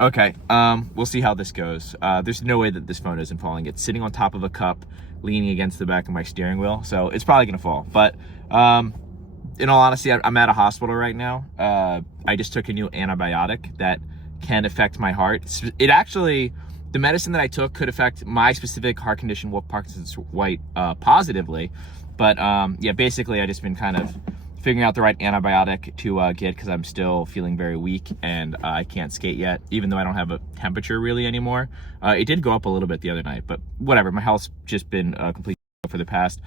Okay, we'll see how this goes. There's no way that this phone isn't falling. It's sitting on top of a cup, leaning against the back of my steering wheel, so it's probably gonna fall. But in all honesty, I'm at a hospital right now. I just took a new antibiotic that can affect my heart. It actually, the medicine that I took could affect my specific heart condition, Wolff Parkinson's White, positively. But yeah, basically I just been kind of figuring out the right antibiotic to get, because I'm still feeling very weak and I can't skate yet, even though I don't have a temperature really anymore. It did go up a little bit the other night, but whatever. My health's just been complete for the past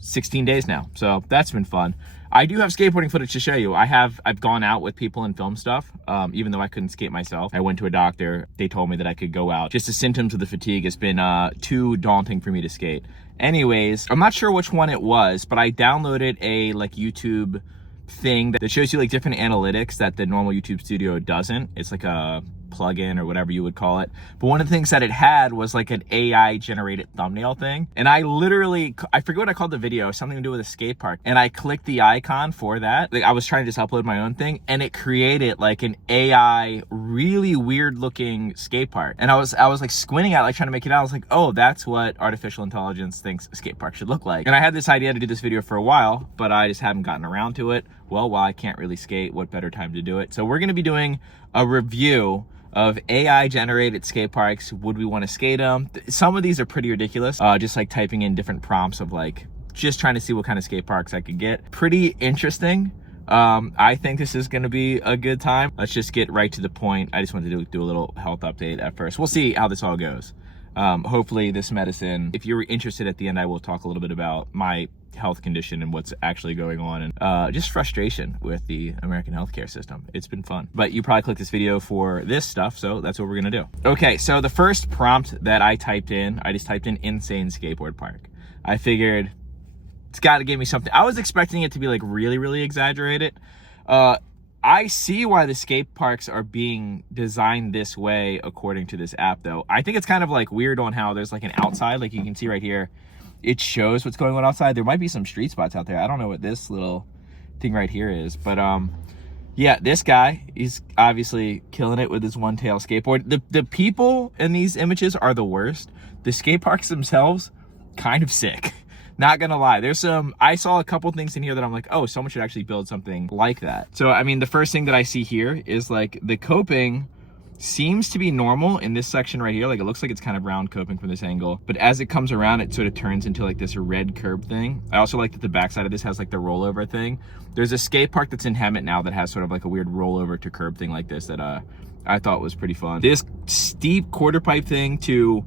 16 days now, so that's been fun. I do have skateboarding footage to show you. I've gone out with people and filmed stuff, even though I couldn't skate myself. I went to a doctor. They told me that I could go out. Just the symptoms of the fatigue has been too daunting for me to skate. Anyways, I'm not sure which one it was, but I downloaded a like YouTube thing that shows you like different analytics that the normal YouTube Studio doesn't. It's like a plugin or whatever you would call it. But one of the things that it had was like an AI generated thumbnail thing. And I forget what I called the video, something to do with a skate park. And I clicked the icon for that. Like I was trying to just upload my own thing, and it created like an AI, really weird looking skate park. And I was like squinting at it, like trying to make it out. I was like, oh, that's what artificial intelligence thinks a skate park should look like. And I had this idea to do this video for a while, but I just haven't gotten around to it. Well, while I can't really skate, what better time to do it? So we're gonna be doing a review of AI generated skate parks. Would we want to skate them? Some of these are pretty ridiculous. Just like typing in different prompts of like, just trying to see what kind of skate parks I could get. Pretty interesting. I think this is going to be a good time. Let's just get right to the point. I just wanted to do a little health update at first. We'll see how this all goes. Hopefully this medicine, if you're interested at the end, I will talk a little bit about my health condition and what's actually going on, and just frustration with the American healthcare system. It's been fun, but you probably clicked this video for this stuff, so that's what we're gonna do. Okay, so the first prompt that I typed in, I just typed in insane skateboard park. I figured it's got to give me something. I was expecting it to be like really, really exaggerated. I see why the skate parks are being designed this way according to this app though. I think it's kind of like weird on how there's like an outside, like you can see right here, it shows what's going on outside. There might be some street spots out there. I don't know what this little thing right here is, but yeah, this guy, he's obviously killing it with his one-tail skateboard. The people in these images are the worst. The skate parks themselves, kind of sick. Not gonna lie, I saw a couple things in here that I'm like, oh, someone should actually build something like that. So, I mean, the first thing that I see here is like the coping seems to be normal in this section right here. Like it looks like it's kind of round coping from this angle, but as it comes around, it sort of turns into like this red curb thing. I also like that the backside of this has like the rollover thing. There's a skate park that's in Hemet now that has sort of like a weird rollover to curb thing like this that I thought was pretty fun. This steep quarter pipe thing to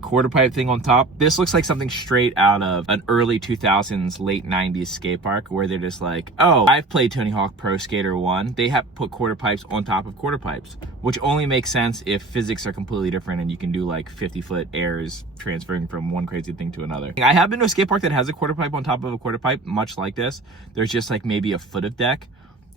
quarter pipe thing on top, this looks like something straight out of an early 2000s, late 90s skate park, where they're just like, oh, I've played Tony Hawk Pro Skater 1. They have put quarter pipes on top of quarter pipes, which only makes sense if physics are completely different and you can do like 50-foot airs transferring from one crazy thing to another. I have been to a skate park that has a quarter pipe on top of a quarter pipe, much like this. There's just like maybe a foot of deck.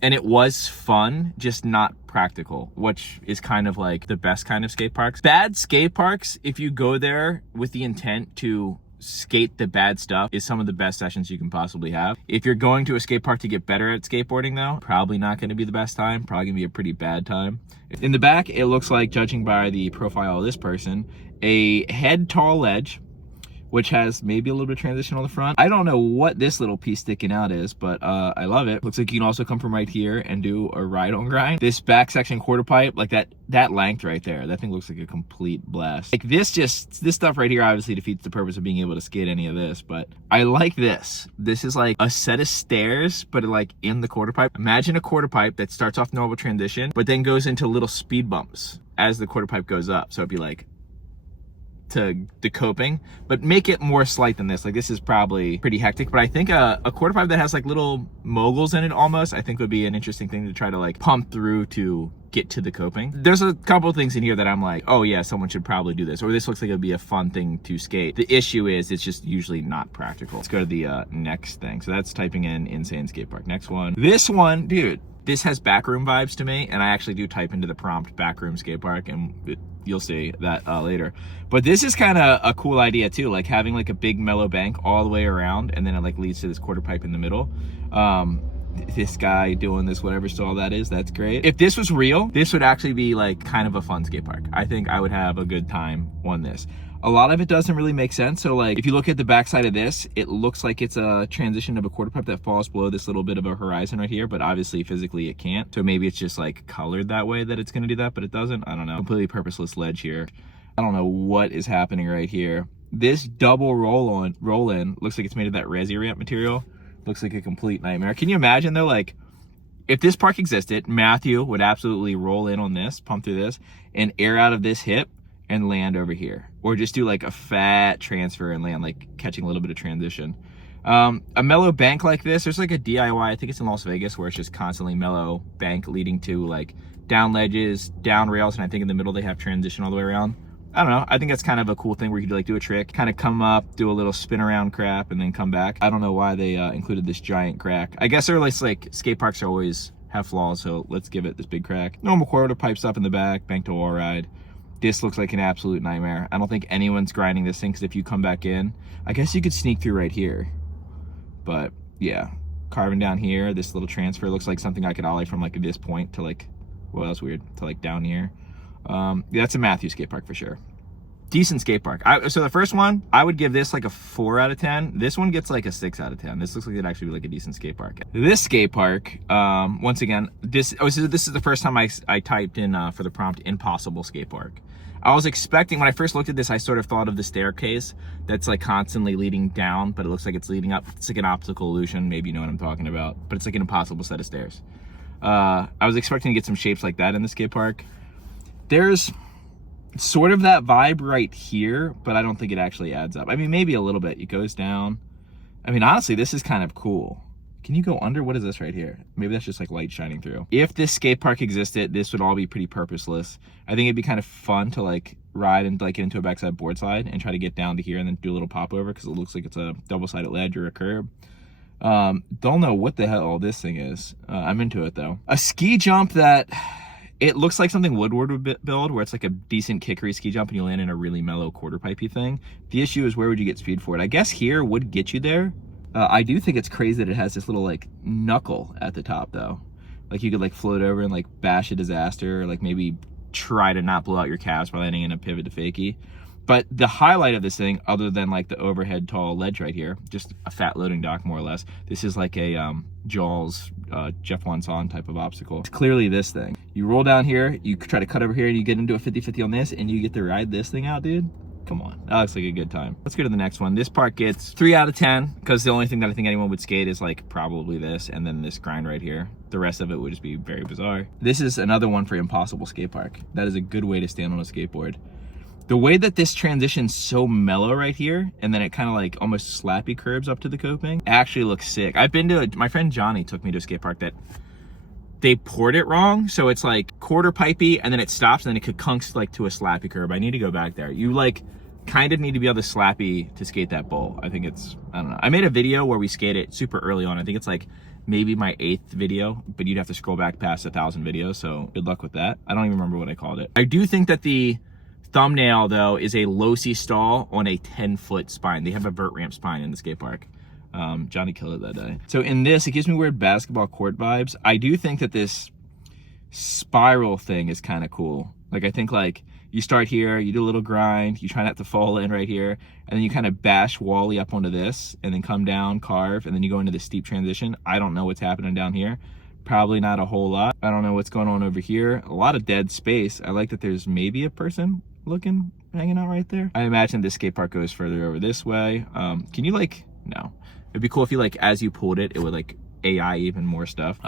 And it was fun, just not practical, which is kind of like the best kind of skate parks. Bad skate parks, if you go there with the intent to skate the bad stuff, is some of the best sessions you can possibly have. If you're going to a skate park to get better at skateboarding though, probably not gonna be the best time, probably gonna be a pretty bad time. In the back, it looks like, judging by the profile of this person, a head tall ledge, which has maybe a little bit of transition on the front. I don't know what this little piece sticking out is, but I love it. Looks like you can also come from right here and do a ride on grind. This back section quarter pipe, like that length right there, that thing looks like a complete blast. Like this stuff right here obviously defeats the purpose of being able to skate any of this, but I like this. This is like a set of stairs, but like in the quarter pipe. Imagine a quarter pipe that starts off normal transition, but then goes into little speed bumps as the quarter pipe goes up. So it'd be like to the coping, but make it more slight than this. Like this is probably pretty hectic, but I think a quarter pipe that has like little moguls in it almost, I think would be an interesting thing to try to like pump through to get to the coping. There's a couple of things in here that I'm like, oh yeah, someone should probably do this, or this looks like it'd be a fun thing to skate. The issue is it's just usually not practical. Let's go to the next thing. So that's typing in insane skate park. Next one. This one, dude, this has backroom vibes to me, and I actually do type into the prompt backroom skate park, and you'll see that later. But this is kind of a cool idea too, like having like a big mellow bank all the way around, and then it like leads to this quarter pipe in the middle. this guy doing this, whatever stall that is, that's great. If this was real, this would actually be like kind of a fun skate park. I think I would have a good time on this. A lot of it doesn't really make sense. So like, if you look at the backside of this, it looks like it's a transition of a quarter pipe that falls below this little bit of a horizon right here, but obviously physically it can't. So maybe it's just like colored that way that it's gonna do that, but it doesn't. I don't know. Completely purposeless ledge here. I don't know what is happening right here. This double roll in looks like it's made of that resi ramp material. Looks like a complete nightmare. Can you imagine though, like, if this park existed, Matthew would absolutely roll in on this, pump through this, and air out of this hip and land over here. Or just do like a fat transfer and land, like catching a little bit of transition. A mellow bank like this, there's like a DIY, I think it's in Las Vegas, where it's just constantly mellow bank leading to like down ledges, down rails, and I think in the middle they have transition all the way around. I don't know. I think that's kind of a cool thing where you could like do a trick, kind of come up, do a little spin around crap, and then come back. I don't know why they included this giant crack. I guess they're like skate parks always have flaws, so let's give it this big crack. Normal quarter pipes up in the back, bank to wall ride. This looks like an absolute nightmare. I don't think anyone's grinding this thing, because if you come back in, I guess you could sneak through right here. But yeah, carving down here, this little transfer looks like something I could ollie from like this point to like, well, that's weird, to like down here. Yeah, that's a Matthew skate park for sure. Decent skate park. So the first one, I would give this like a 4 out of 10. This one gets like a 6 out of 10. This looks like it'd actually be like a decent skate park. This skate park, once again, this is the first time I typed in for the prompt impossible skate park. I was expecting, when I first looked at this, I sort of thought of the staircase that's like constantly leading down, but it looks like it's leading up. It's like an optical illusion. Maybe you know what I'm talking about, but it's like an impossible set of stairs. I was expecting to get some shapes like that in the skate park. There's sort of that vibe right here, but I don't think it actually adds up. I mean, maybe a little bit. It goes down. I mean, honestly, this is kind of cool. Can you go under? What is this right here? Maybe that's just like light shining through. If this skate park existed, this would all be pretty purposeless. I think it'd be kind of fun to like ride and like get into a backside board slide and try to get down to here and then do a little pop over, because it looks like it's a double-sided ledge or a curb. Don't know what the hell this thing is. I'm into it though. A ski jump that it looks like something Woodward would build, where it's like a decent kickery ski jump and you land in a really mellow quarter pipey thing. The issue is, where would you get speed for it? I guess here would get you there. I do think it's crazy that it has this little like knuckle at the top though. Like you could like float over and like bash a disaster, or like maybe try to not blow out your calves by landing in a pivot to fakie. But the highlight of this thing, other than like the overhead tall ledge right here, just a fat loading dock more or less, this is like a Jaws Jeff Wanson type of obstacle. It's clearly this thing. You roll down here, you try to cut over here, and you get into a 50-50 on this, and you get to ride this thing out, dude. Come on, that looks like a good time. Let's go to the next one. This park gets 3 out of 10, because the only thing that I think anyone would skate is like probably this, and then this grind right here. The rest of it would just be very bizarre. This is another one for impossible skate park. That is a good way to stand on a skateboard. The way that this transitions so mellow right here, and then it kind of like almost slappy curves up to the coping, actually looks sick. I've been to, my friend Johnny took me to a skate park that they poured it wrong. So it's like quarter pipey, and then it stops, and then it could kunks like to a slappy curve. I need to go back there. You like kind of need to be able to slappy to skate that bowl. I think it's, I don't know. I made a video where we skate it super early on. I think it's like maybe my 8th video, but you'd have to scroll back past 1,000 videos. So good luck with that. I don't even remember what I called it. I do think that the thumbnail though is a low-C stall on a 10-foot spine. They have a vert ramp spine in the skate park. Johnny killed it that day. So in this, it gives me weird basketball court vibes. I do think that this spiral thing is kind of cool. Like I think like you start here, you do a little grind, you try not to fall in right here, and then you kind of bash Wally up onto this, and then come down, carve, and then you go into the steep transition. I don't know what's happening down here. Probably not a whole lot. I don't know what's going on over here. A lot of dead space. I like that there's maybe a person looking, hanging out right there. I imagine this skate park goes further over this way. Can you like, no. It'd be cool if you like, as you pulled it, it would like AI even more stuff.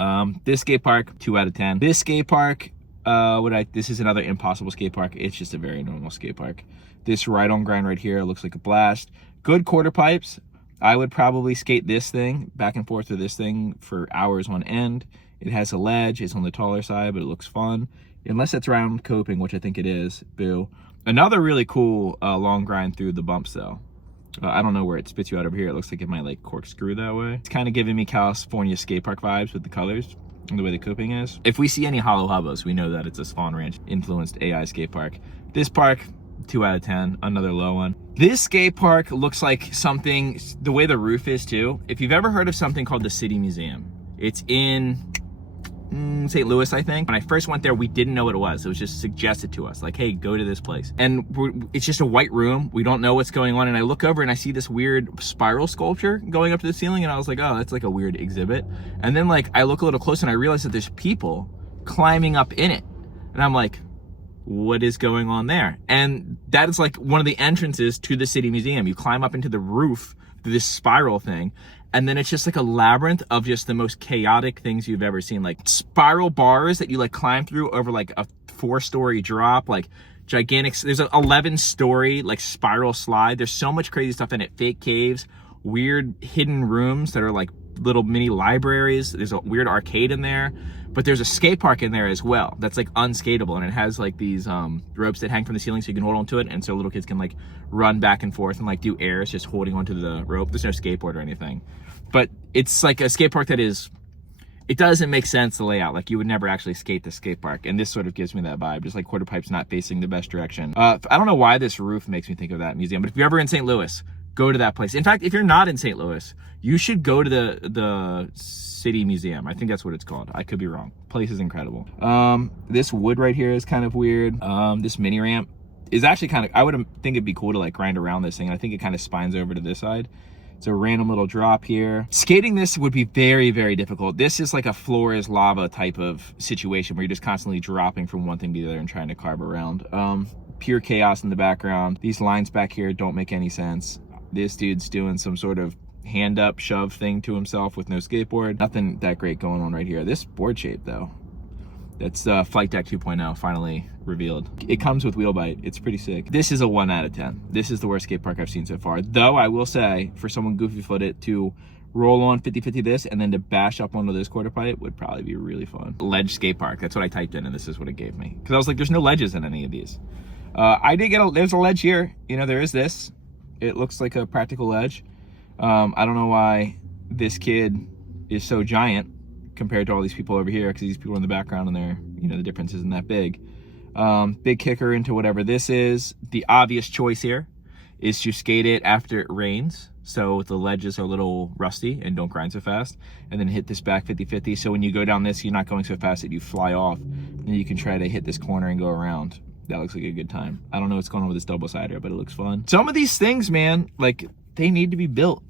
This skate park, 2 out of 10. This skate park, this is another impossible skate park. It's just a very normal skate park. This ride on grind right here looks like a blast. Good quarter pipes. I would probably skate this thing back and forth to this thing for hours on end. It has a ledge, it's on the taller side, but it looks fun. Unless it's round coping, which I think it is, boo. Another really cool long grind through the bumps though. I don't know where it spits you out over here. It looks like it might like corkscrew that way. It's kind of giving me California skate park vibes with the colors and the way the coping is. If we see any hollow hubbos, we know that it's a Spawn Ranch influenced AI skate park. This park, 2 out of 10, another low one. This skate park looks like something, the way the roof is too. If you've ever heard of something called the City Museum, It's in St. Louis, I think. When I first went there, we didn't know what it was. It was just suggested to us, like, hey, go to this place. And it's just a white room. We don't know what's going on. And I look over and I see this weird spiral sculpture going up to the ceiling. And I was like, oh, that's like a weird exhibit. And then like, I look a little closer and I realize that there's people climbing up in it. And I'm like, what is going on there? And that is like one of the entrances to the City Museum. You climb up into the roof through this spiral thing. And then it's just like a labyrinth of just the most chaotic things you've ever seen. Like spiral bars that you like climb through over like a 4-story drop, like gigantic, there's an 11-story like spiral slide. There's so much crazy stuff in it. Fake caves, weird hidden rooms that are like little mini libraries. There's a weird arcade in there, but there's a skate park in there as well that's like unskateable, and it has like these ropes that hang from the ceiling so you can hold onto it, and so little kids can like run back and forth and like do airs just holding onto the rope. There's no skateboard or anything, but it's like a skate park that is, it doesn't make sense, the layout. Like you would never actually skate the skate park, and this sort of gives me that vibe, just like quarter pipe's not facing the best direction. I don't know why this roof makes me think of that museum, but if you're ever in St. Louis, go to that place. In fact, if you're not in St. Louis, you should go to the City Museum. I think that's what it's called. I could be wrong. Place is incredible. This wood right here is kind of weird. This mini ramp is actually kind of, I would think it'd be cool to like grind around this thing. I think it kind of spines over to this side. It's a random little drop here. Skating this would be very, very difficult. This is like a floor is lava type of situation where you're just constantly dropping from one thing to the other and trying to carve around. Pure chaos in the background. These lines back here don't make any sense. This dude's doing some sort of hand up shove thing to himself with no skateboard. Nothing that great going on right here. This board shape though, that's Flight Deck 2.0 finally revealed. It comes with wheel bite. It's pretty sick. This is a 1 out of 10. This is the worst skate park I've seen so far. Though I will say, for someone goofy footed to roll on 50-50 this and then to bash up onto this quarter pipe would probably be really fun. Ledge skate park. That's what I typed in and this is what it gave me. Cause I was like, there's no ledges in any of these. I did get there's a ledge here. You know, there is this. It looks like a practical ledge. I don't know why this kid is so giant compared to all these people over here, because these people are in the background and they're, you know, the difference isn't that big. Big kicker into whatever this is. The obvious choice here is to skate it after it rains, so the ledges are a little rusty and don't grind so fast, and then hit this back 50-50, so when you go down this, you're not going so fast that you fly off, and you can try to hit this corner and go around. That looks like a good time. I don't know what's going on with this double-sider, but it looks fun. Some of these things, man, like, they need to be built.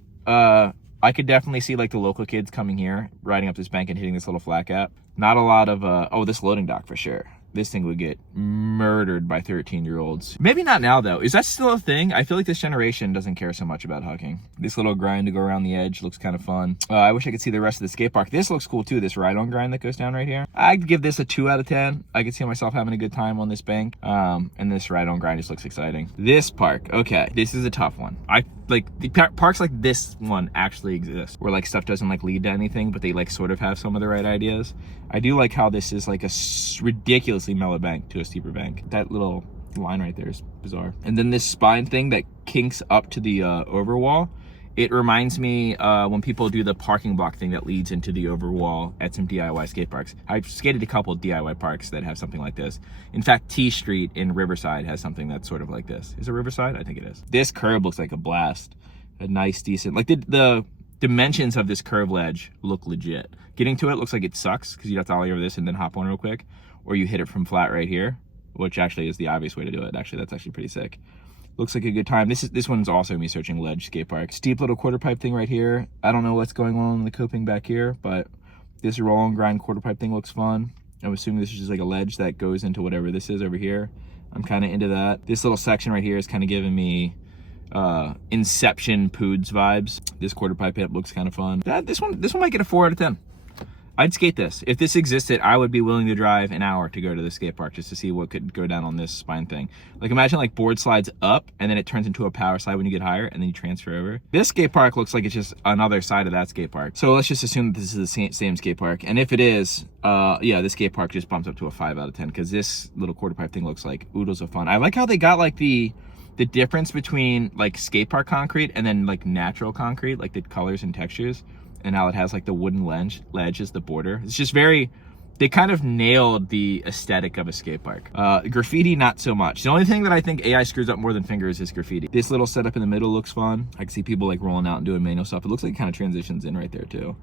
I could definitely see like the local kids coming here, riding up this bank and hitting this little flat gap. Not a lot of, oh, this loading dock for sure. This thing would get murdered by 13-year-olds. Maybe not now though. Is that still a thing? I feel like this generation doesn't care so much about hucking. This little grind to go around the edge looks kind of fun. I wish I could see the rest of the skate park. This looks cool too, this ride-on grind that goes down right here. I'd give this a 2 out of 10. I could see myself having a good time on this bank. And this ride-on grind just looks exciting. This park, okay, this is a tough one. I like the parks like this one actually exist, where like stuff doesn't like lead to anything, but they like sort of have some of the right ideas. I do like how this is like a ridiculously mellow bank to a steeper bank. That little line right there is bizarre. And then this spine thing that kinks up to the overwall, it reminds me when people do the parking block thing that leads into the overwall at some DIY skate parks. I've skated a couple of DIY parks that have something like this. In fact, T Street in Riverside has something that's sort of like this. Is it Riverside? I think it is. This curve looks like a blast. A nice, decent, like the dimensions of this curve ledge look legit. Getting to it looks like it sucks because you have to ollie over this and then hop on real quick, or you hit it from flat right here, which actually is the obvious way to do it. Actually, that's actually pretty sick. Looks like a good time. This one's also me searching ledge skate park. Steep little quarter pipe thing right here. I don't know what's going on in the coping back here, but this roll and grind quarter pipe thing looks fun. I'm assuming this is just like a ledge that goes into whatever this is over here. I'm kind of into that. This little section right here is kind of giving me Inception Poods vibes. This quarter pipe hip looks kind of fun. This one might get a 4 out of 10. I'd skate this. If this existed, I would be willing to drive an hour to go to the skate park just to see what could go down on this spine thing. Like imagine like board slides up and then it turns into a power slide when you get higher and then you transfer over. This skate park looks like it's just another side of that skate park. So let's just assume that this is the same skate park. And if it is, yeah, this skate park just bumps up to a 5 out of 10 because this little quarter pipe thing looks like oodles of fun. I like how they got like the difference between like skate park concrete and then like natural concrete, like the colors and textures. And how it has like the wooden ledge as the border. It's just very, they kind of nailed the aesthetic of a skate park. Graffiti, not so much. The only thing that I think AI screws up more than fingers is graffiti. This little setup in the middle looks fun. I can see people like rolling out and doing manual stuff. It looks like it kind of transitions in right there too.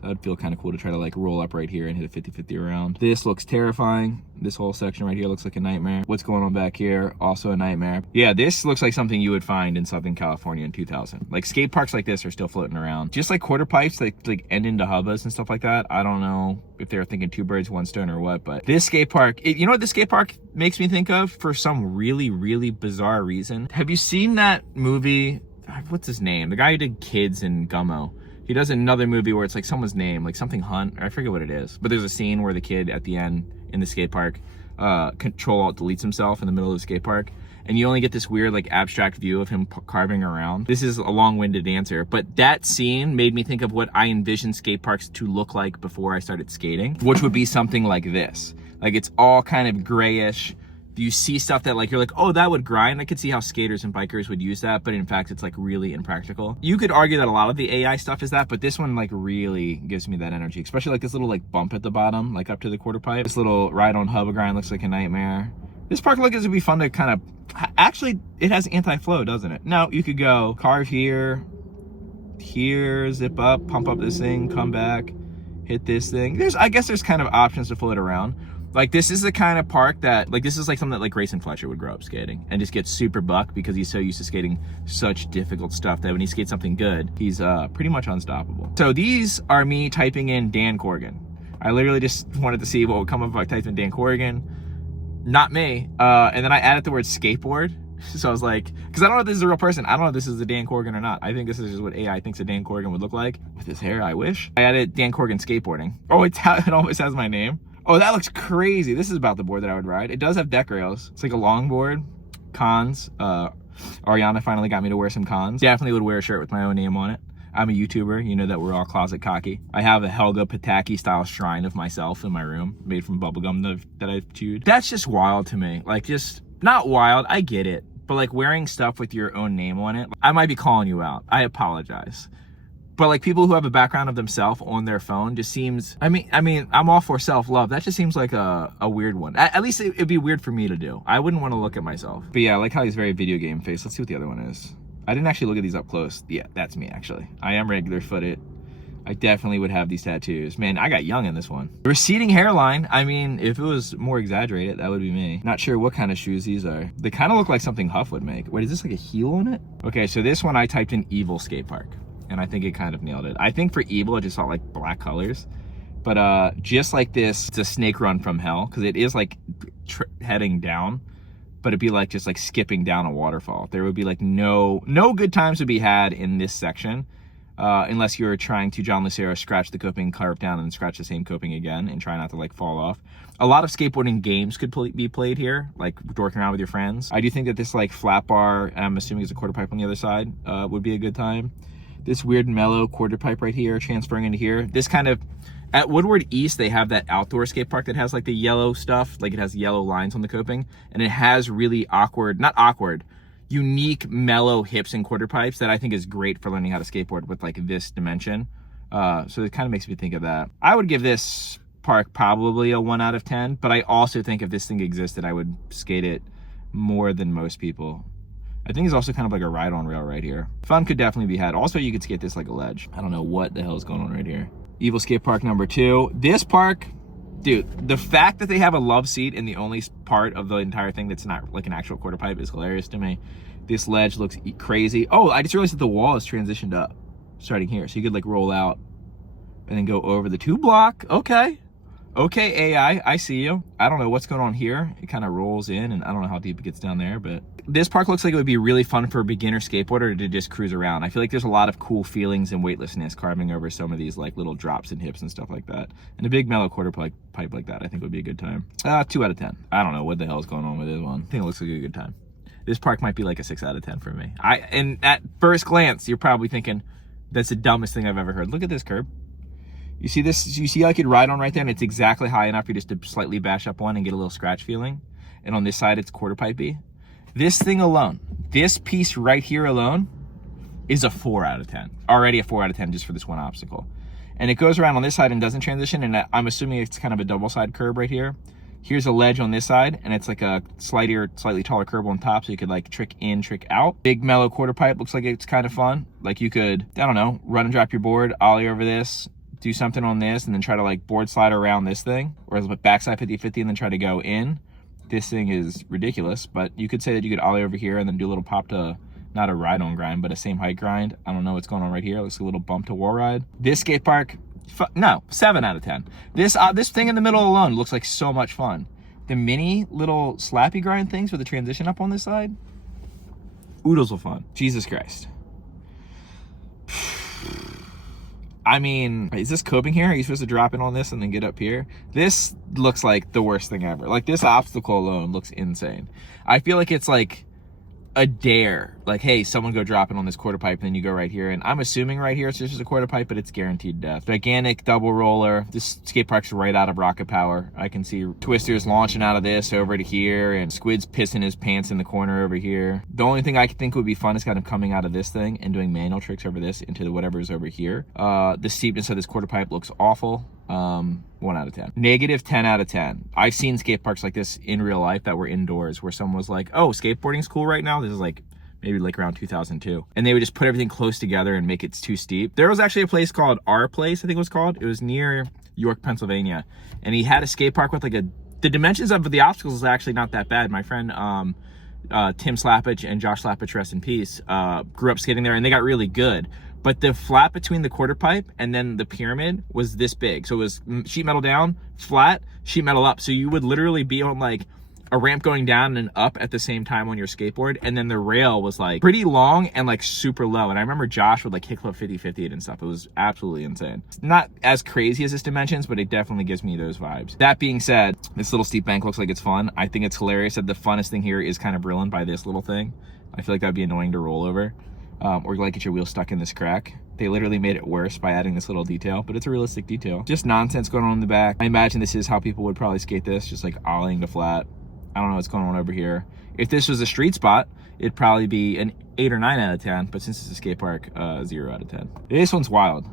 That would feel kind of cool to try to like roll up right here and hit a 50-50 around. This looks terrifying. This whole section right here looks like a nightmare. What's going on back here? Also a nightmare. Yeah, this looks like something you would find in Southern California in 2000. Like skate parks like this are still floating around. Just like quarter pipes that like end into hubbas and stuff like that. I don't know if they were thinking two birds, one stone or what, but this skate park, you know what this skate park makes me think of for some really, really bizarre reason? Have you seen that movie? What's his name? The guy who did Kids and Gummo. He does another movie where it's like someone's name, like something Hunt, or I forget what it is. But there's a scene where the kid at the end in the skate park, Control-Alt-Deletes himself in the middle of the skate park. And you only get this weird like abstract view of him carving around. This is a long-winded answer, but that scene made me think of what I envisioned skate parks to look like before I started skating, which would be something like this. Like it's all kind of grayish. You see stuff that like, you're like, oh, that would grind. I could see how skaters and bikers would use that, but in fact, it's like really impractical. You could argue that a lot of the AI stuff is that, but this one like really gives me that energy, especially like this little like bump at the bottom, like up to the quarter pipe. This little ride on hubba grind looks like a nightmare. This park looks to be fun to kind of, actually, it has anti-flow, doesn't it? No, you could go carve here, zip up, pump up this thing, come back, hit this thing. I guess there's kind of options to float around. Like this is the kind of park that, like this is like something that like Grayson Fletcher would grow up skating and just get super buck because he's so used to skating such difficult stuff that when he skates something good, he's pretty much unstoppable. So these are me typing in Dan Corrigan. I literally just wanted to see what would come up if I typed in Dan Corrigan. Not me. And then I added the word skateboard. So I was like, because I don't know if this is a real person. I don't know if this is a Dan Corrigan or not. I think this is just what AI thinks a Dan Corrigan would look like. With his hair, I wish. I added Dan Corrigan skateboarding. Oh, it almost has my name. Oh, that looks crazy. This is about the board that I would ride. It does have deck rails. It's like a long board. Cons. Ariana finally got me to wear some cons. Definitely would wear a shirt with my own name on it. I'm a YouTuber. You know that we're all closet cocky. I have a Helga Pataki style shrine of myself in my room made from bubblegum that I've chewed. That's just wild to me. Like just, not wild, I get it. But like wearing stuff with your own name on it, I might be calling you out. I apologize. But like people who have a background of themselves on their phone just seems, I mean, I'm all for self-love. That just seems like a weird one. At least it'd be weird for me to do. I wouldn't want to look at myself. But yeah, I like how he's very video game face. Let's see what the other one is. I didn't actually look at these up close. Yeah, that's me actually. I am regular footed. I definitely would have these tattoos. Man, I got young in this one. Receding hairline. I mean, if it was more exaggerated, that would be me. Not sure what kind of shoes these are. They kind of look like something Huff would make. Wait, is this like a heel on it? Okay, so this one I typed in Evil Skate Park. And I think it kind of nailed it. I think for Evil, it just felt like black colors. But just like this, it's a snake run from hell. Because it is like heading down. But it'd be like just like skipping down a waterfall. There would be like no good times to be had in this section. Unless you're trying to John Lucero scratch the coping, carve down, and scratch the same coping again. And try not to like fall off. A lot of skateboarding games could be played here. Like dorking around with your friends. I do think that this like flat bar, and I'm assuming there's a quarter pipe on the other side, would be a good time. This weird mellow quarter pipe right here transferring into here. This kind of, at Woodward East, they have that outdoor skate park that has like the yellow stuff, like it has yellow lines on the coping, and it has really unique mellow hips and quarter pipes that I think is great for learning how to skateboard with like this dimension. So it kind of makes me think of that. I would give this park probably a 1 out of 10, but I also think if this thing existed, I would skate it more than most people. I think it's also kind of like a ride-on rail right here. Fun could definitely be had. Also, you could skate this like a ledge. I don't know what the hell is going on right here. Evil Skate Park number 2. This park, dude, the fact that they have a love seat in the only part of the entire thing that's not like an actual quarter pipe is hilarious to me. This ledge looks crazy. Oh, I just realized that the wall is transitioned up, starting here. So you could like roll out and then go over the 2 block. Okay. Okay, AI, I see you. I don't know what's going on here. It kind of rolls in, and I don't know how deep it gets down there, but this park looks like it would be really fun for a beginner skateboarder to just cruise around. I feel like there's a lot of cool feelings and weightlessness carving over some of these like little drops and hips and stuff like that. And a big mellow quarter pipe like that, I think would be a good time. 2 out of 10. I don't know what the hell is going on with this one. I think it looks like a good time. This park might be like a 6 out of 10 for me. And at first glance, you're probably thinking, that's the dumbest thing I've ever heard. Look at this curb. You see this? You see I could ride on right there, and it's exactly high enough for you just to slightly bash up one and get a little scratch feeling. And on this side, it's quarter pipey. This thing alone, this piece right here alone, is a 4 out of 10. Already a 4 out of 10 just for this one obstacle. And it goes around on this side and doesn't transition, and I'm assuming it's kind of a double side curb right here. Here's a ledge on this side, and it's like a slightly taller curb on top, so you could like trick in, trick out. Big mellow quarter pipe, looks like it's kind of fun. Like you could, I don't know, run and drop your board, ollie over this, do something on this and then try to like board slide around this thing, or backside 50-50 and then try to go in, this thing is ridiculous. But you could say that you could ollie over here and then do a little pop to, not a ride on grind, but a same height grind. I don't know what's going on right here. Looks like a little bump to wall ride. This skate park, no, 7 out of 10. This thing in the middle alone looks like so much fun. The mini little slappy grind things with the transition up on this side, oodles of fun. Jesus Christ. I mean, is this coping here? Are you supposed to drop in on this and then get up here? This looks like the worst thing ever. Like, this obstacle alone looks insane. I feel like it's like a dare. Like, hey, someone go drop in on this quarter pipe, and then you go right here. And I'm assuming right here it's just a quarter pipe, but it's guaranteed death. Gigantic double roller. This skate park's right out of Rocket Power. I can see Twister's launching out of this over to here, and Squid's pissing his pants in the corner over here. The only thing I could think would be fun is kind of coming out of this thing and doing manual tricks over this into whatever's over here. The steepness of this quarter pipe looks awful. 1 out of 10. Negative 10 out of 10. I've seen skate parks like this in real life that were indoors, where someone was like, oh, skateboarding's cool right now. This is like maybe like around 2002. And they would just put everything close together and make it too steep. There was actually a place called Our Place, I think it was called. It was near York, Pennsylvania. And he had a skate park with like the dimensions of the obstacles is actually not that bad. My friend, Tim Slappage and Josh Slappage, rest in peace, grew up skating there, and they got really good. But the flat between the quarter pipe and then the pyramid was this big. So it was sheet metal down, flat, sheet metal up. So you would literally be on like a ramp going down and up at the same time on your skateboard. And then the rail was like pretty long and like super low. And I remember Josh would like kickflip 50-50 it and stuff. It was absolutely insane. It's not as crazy as this dimensions, but it definitely gives me those vibes. That being said, this little steep bank looks like it's fun. I think it's hilarious that the funnest thing here is kind of ruined by this little thing. I feel like that'd be annoying to roll over. Or like get your wheel stuck in this crack. They literally made it worse by adding this little detail, but it's a realistic detail. Just nonsense going on in the back. I imagine this is how people would probably skate this, just like ollieing to flat. I don't know what's going on over here. If this was a street spot, it'd probably be an 8 or 9 out of 10, but since it's a skate park, 0 out of 10. This one's wild.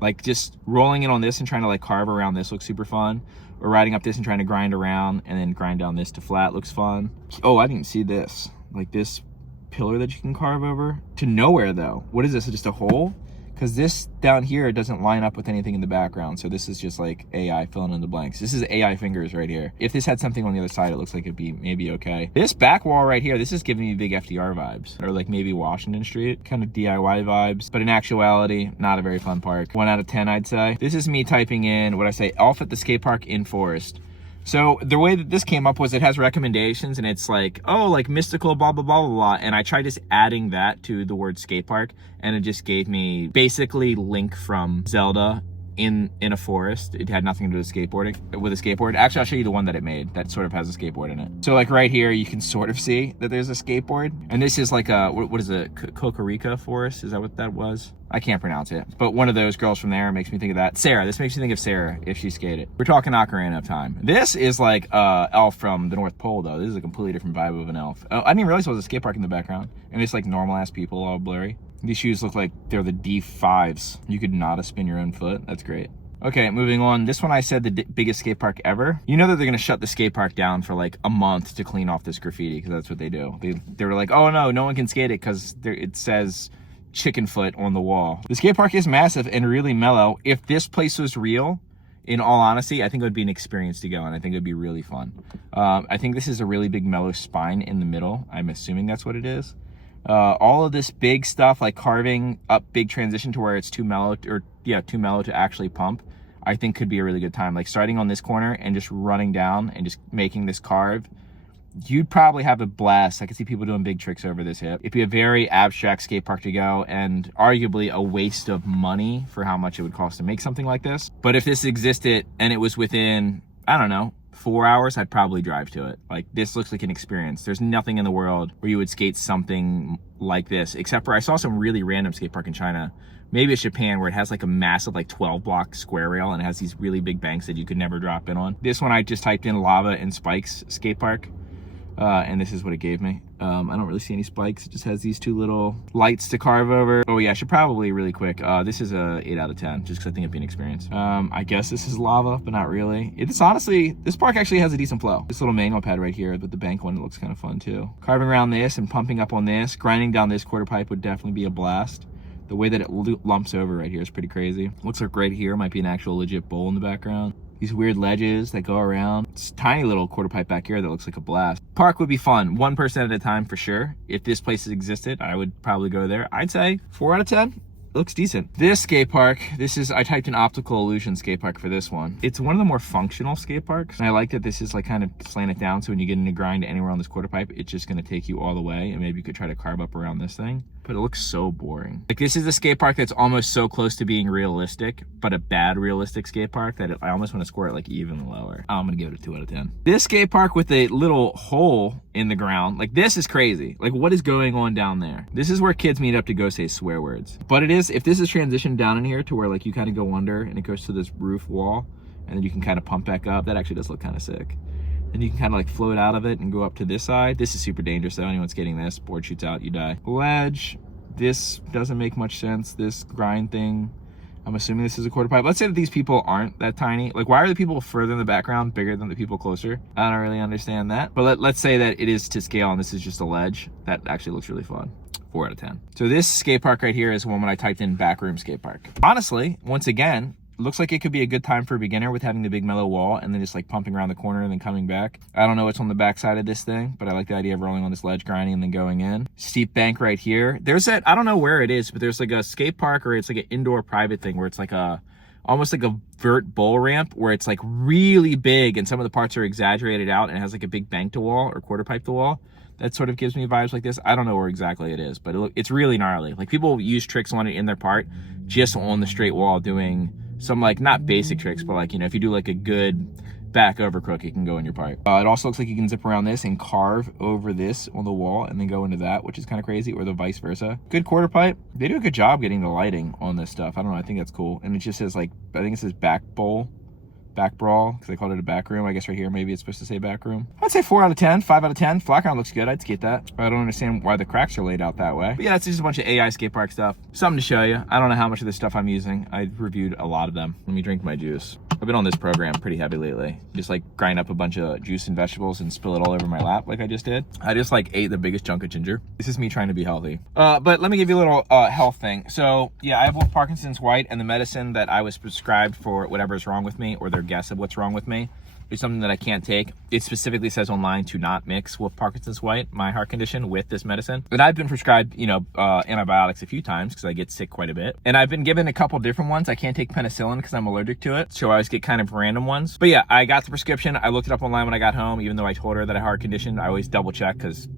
Like, just rolling in on this and trying to like carve around this looks super fun. Or riding up this and trying to grind around and then grind down this to flat looks fun. Oh, I didn't see this. Like this pillar that you can carve over to nowhere though. What is this, just a hole? Because this down here doesn't line up with anything in the background, so this is just like AI filling in the blanks. This is AI fingers right here. If this had something on the other side, it looks like it'd be maybe okay. This back wall right here, this is giving me big FDR vibes, or like maybe Washington Street, kind of DIY vibes, but in actuality, not a very fun park. 1 out of 10, I'd say. This is me typing in what I say, Elf at the skate park in Forest. So the way that this came up was it has recommendations, and it's like, oh, like mystical, blah, blah, blah, blah, blah. And I tried just adding that to the word skate park, and it just gave me basically Link from Zelda in a forest. It had nothing to do with skateboarding, with a skateboard. Actually, I'll show you the one that it made that sort of has a skateboard in it. So like right here, you can sort of see that there's a skateboard. And this is like a, what is it? Kokorika forest? Is that what that was? I can't pronounce it, but one of those girls from there makes me think of that. Sarah, this makes me think of Sarah if she skated. We're talking Ocarina of Time. This is like Elf from the North Pole though. This is a completely different vibe of an elf. Oh, I didn't even realize there was a skate park in the background. And it's like normal ass people all blurry. These shoes look like they're the D5s. You could not spin your own foot. That's great. Okay, moving on. This one I said the biggest skate park ever. You know that they're gonna shut the skate park down for like a month to clean off this graffiti, because that's what they do. They were like, oh no one can skate it because it says chicken foot on the wall. The skate park is massive and really mellow. If this place was real, in all honesty, I think it would be an experience to go, and I think it would be really fun. I think this is a really big mellow spine in the middle. I'm assuming that's what it is. All of this big stuff, like carving up big transition to where it's too mellow, too mellow to actually pump, I think could be a really good time. Like starting on this corner and just running down and just making this carve, you'd probably have a blast. I could see people doing big tricks over this hip. It'd be a very abstract skate park to go, and arguably a waste of money for how much it would cost to make something like this. But if this existed and it was within, I don't know, 4 hours, I'd probably drive to it. Like, this looks like an experience. There's nothing in the world where you would skate something like this, except for I saw some really random skate park in China. Maybe it's Japan, where it has like a massive like 12-block square rail and it has these really big banks that you could never drop in on. This one I just typed in lava and spikes skate park. And this is what it gave me. I don't really see any spikes. It just has these two little lights to carve over. Oh yeah, I should probably really quick. This is a 8 out of 10, just because I think it'd be an experience. I guess this is lava, but not really. It's honestly, this park actually has a decent flow. This little manual pad right here with the bank one, it looks kind of fun too. Carving around this and pumping up on this, grinding down this quarter pipe would definitely be a blast. The way that it lumps over right here is pretty crazy. Looks like right here might be an actual legit bowl in the background. These weird ledges that go around. It's a tiny little quarter pipe back here that looks like a blast. Park would be fun, one person at a time for sure. If this place existed, I would probably go there. I'd say 4 out of 10. It looks decent. This skate park, I typed in optical illusion skate park for this one. It's one of the more functional skate parks. And I like that this is like kind of slanted down. So when you get into grind anywhere on this quarter pipe, it's just gonna take you all the way. And maybe you could try to carve up around this thing. But it looks so boring. Like this is a skate park that's almost so close to being realistic, but a bad realistic skate park that I almost want to score it like even lower. I'm gonna give it a 2 out of 10. This skate park with a little hole in the ground, like this is crazy. Like what is going on down there? This is where kids meet up to go say swear words. But it is, if this is transitioned down in here to where like you kind of go under and it goes to this roof wall and then you can kind of pump back up, that actually does look kind of sick. And you can kind of like float out of it and go up to this side. This is super dangerous though. Anyone skating this, board shoots out, you die. Ledge, this doesn't make much sense. This grind thing, I'm assuming this is a quarter pipe. Let's say that these people aren't that tiny. Like why are the people further in the background bigger than the people closer? I don't really understand that. But let's say that it is to scale and this is just a ledge. That actually looks really fun. 4 out of 10. So this skate park right here is one when I typed in backroom skate park. Honestly, once again, looks like it could be a good time for a beginner with having the big mellow wall and then just like pumping around the corner and then coming back. I don't know what's on the back side of this thing, but I like the idea of rolling on this ledge, grinding, and then going in. Steep bank right here. There's that, I don't know where it is, but there's like a skate park or it's like an indoor private thing where it's like almost like a vert bowl ramp where it's like really big and some of the parts are exaggerated out and it has like a big bank to wall or quarter pipe to wall. That sort of gives me vibes like this. I don't know where exactly it is, but it's really gnarly. Like people use tricks on it in their part just on the straight wall doing some like not basic tricks, but like, you know, if you do like a good back over crook, it can go in your part. It also looks like you can zip around this and carve over this on the wall and then go into that, which is kind of crazy, or the vice versa. Good quarter pipe. They do a good job getting the lighting on this stuff. I don't know, I think that's cool. And it just says like, I think it says back bowl, back brawl, because they called it a back room. I guess right here, maybe it's supposed to say back room. I'd say 4 out of 10, 5 out of 10. Flat ground looks good, I'd skate that. I don't understand why the cracks are laid out that way. But yeah, it's just a bunch of AI skate park stuff. Something to show you. I don't know how much of this stuff I'm using. I reviewed a lot of them. Let me drink my juice. I've been on this program pretty heavy lately. Just like grind up a bunch of juice and vegetables and spill it all over my lap like I just did. I just like ate the biggest chunk of ginger. This is me trying to be healthy. But let me give you a little health thing. So yeah, I have Parkinson's white, and the medicine that I was prescribed for whatever's wrong with me, or their guess of what's wrong with me, is something that I can't take. It specifically says online to not mix with Parkinson's white, my heart condition, with this medicine. But I've been prescribed, you know, antibiotics a few times because I get sick quite a bit. And I've been given a couple different ones. I can't take penicillin because I'm allergic to it. So I always get kind of random ones. But yeah, I got the prescription. I looked it up online when I got home, even though I told her that I had heart condition. I always double check because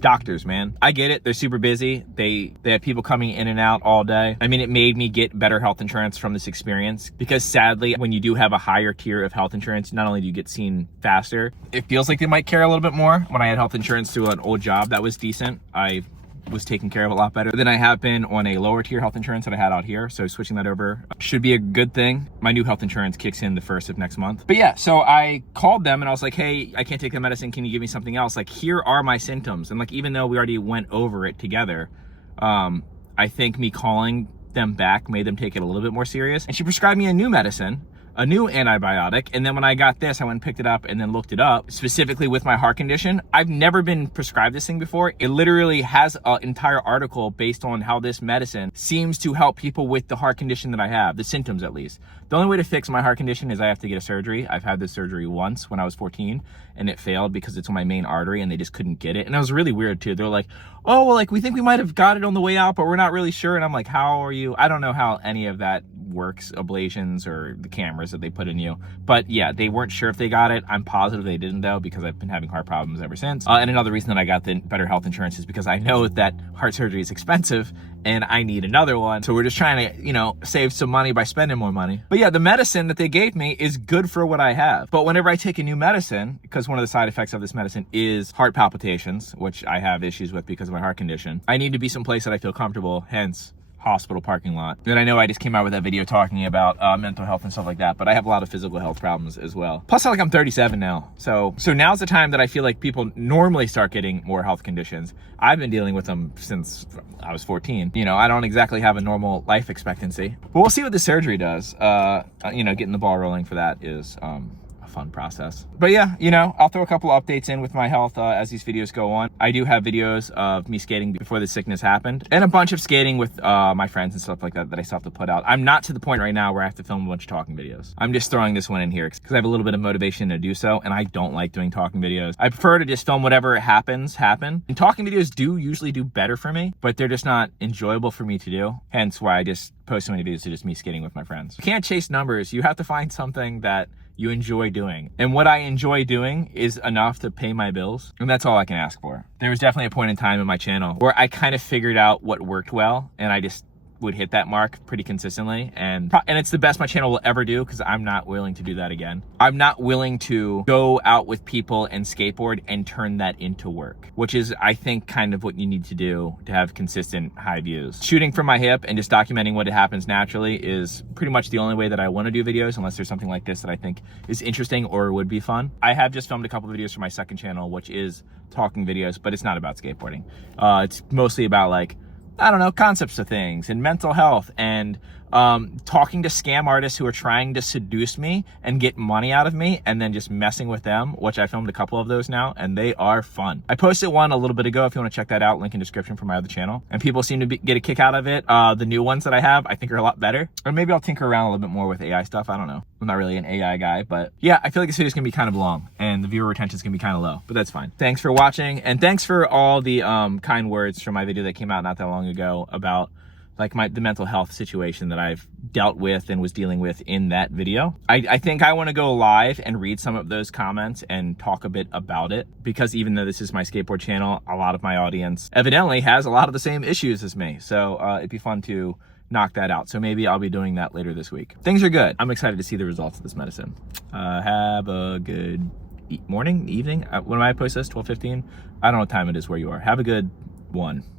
doctors, man. I get it. They're super busy. They have people coming in and out all day. I mean, it made me get better health insurance from this experience because sadly, when you do have a higher tier of health insurance, not only do you get seen faster, it feels like they might care a little bit more. When I had health insurance through an old job that was decent, I was taken care of a lot better than I have been on a lower tier health insurance that I had out here. So switching that over should be a good thing. My new health insurance kicks in the 1st of next month. But yeah, so I called them and I was like, hey, I can't take the medicine. Can you give me something else? Like, here are my symptoms. And like, even though we already went over it together, I think me calling them back made them take it a little bit more serious. And she prescribed me a new medicine, a new antibiotic. And then when I got this, I went and picked it up and then looked it up specifically with my heart condition. I've never been prescribed this thing before. It literally has an entire article based on how this medicine seems to help people with the heart condition that I have, the symptoms at least. The only way to fix my heart condition is I have to get a surgery. I've had this surgery once when I was 14 and it failed because it's on my main artery and they just couldn't get it. And it was really weird too. They're like, oh, well, like we think we might have got it on the way out, but we're not really sure. And I'm like, how are you? I don't know how any of that works, ablations or the cameras that they put in you. But yeah, they weren't sure if they got it. I'm positive they didn't though, because I've been having heart problems ever since. And another reason that I got the better health insurance is because I know that heart surgery is expensive and I need another one. So we're just trying to, you know, save some money by spending more money. But yeah, the medicine that they gave me is good for what I have. But whenever I take a new medicine, because one of the side effects of this medicine is heart palpitations, which I have issues with because of my heart condition, I need to be someplace that I feel comfortable, hence hospital parking lot. And I know I just came out with that video talking about mental health and stuff like that, but I have a lot of physical health problems as well. Plus, I'm 37 now. So now's the time that I feel like people normally start getting more health conditions. I've been dealing with them since I was 14. You know, I don't exactly have a normal life expectancy, but we'll see what the surgery does. You know, getting the ball rolling for that is fun process. But yeah, you know, I'll throw a couple updates in with my health as these videos go on. I do have videos of me skating before the sickness happened, and a bunch of skating with my friends and stuff like that that I still have to put out. I'm not to the point right now where I have to film a bunch of talking videos. I'm just throwing this one in here because I have a little bit of motivation to do so, and I don't like doing talking videos. I prefer to just film whatever happen. And talking videos do usually do better for me, but they're just not enjoyable for me to do. Hence why I just post so many videos to just me skating with my friends. You can't chase numbers. You have to find something that you enjoy doing. And what I enjoy doing is enough to pay my bills. And that's all I can ask for. There was definitely a point in time in my channel where I kind of figured out what worked well, and I just would hit that mark pretty consistently, and it's the best my channel will ever do, because I'm not willing to do that again. I'm not willing to go out with people and skateboard and turn that into work, which is, I think, kind of what you need to do to have consistent high views. Shooting from my hip and just documenting what happens naturally is pretty much the only way that I want to do videos, unless there's something like this that I think is interesting or would be fun. I have just filmed a couple of videos for my second channel, which is talking videos, but it's not about skateboarding. It's mostly about, like, I don't know, concepts of things and mental health, and talking to scam artists who are trying to seduce me and get money out of me, and then just messing with them, which I filmed a couple of those now, and they are fun. I posted one a little bit ago if you want to check that out, link in description for my other channel, and people seem to get a kick out of it. The new ones that I have, I think, are a lot better, or maybe I'll tinker around a little bit more with AI stuff. I don't know. I'm not really an AI guy, but yeah, I feel like this video is gonna be kind of long and the viewer retention is gonna be kind of low, but that's fine. Thanks for watching, and thanks for all the kind words from my video that came out not that long ago about, like, the mental health situation that I've dealt with and was dealing with in that video. I think I want to go live and read some of those comments and talk a bit about it, because even though this is my skateboard channel, a lot of my audience evidently has a lot of the same issues as me. So it'd be fun to knock that out. So maybe I'll be doing that later this week. Things are good. I'm excited to see the results of this medicine. Have a good morning, evening. When I post this, 12:15? I don't know what time it is where you are. Have a good one.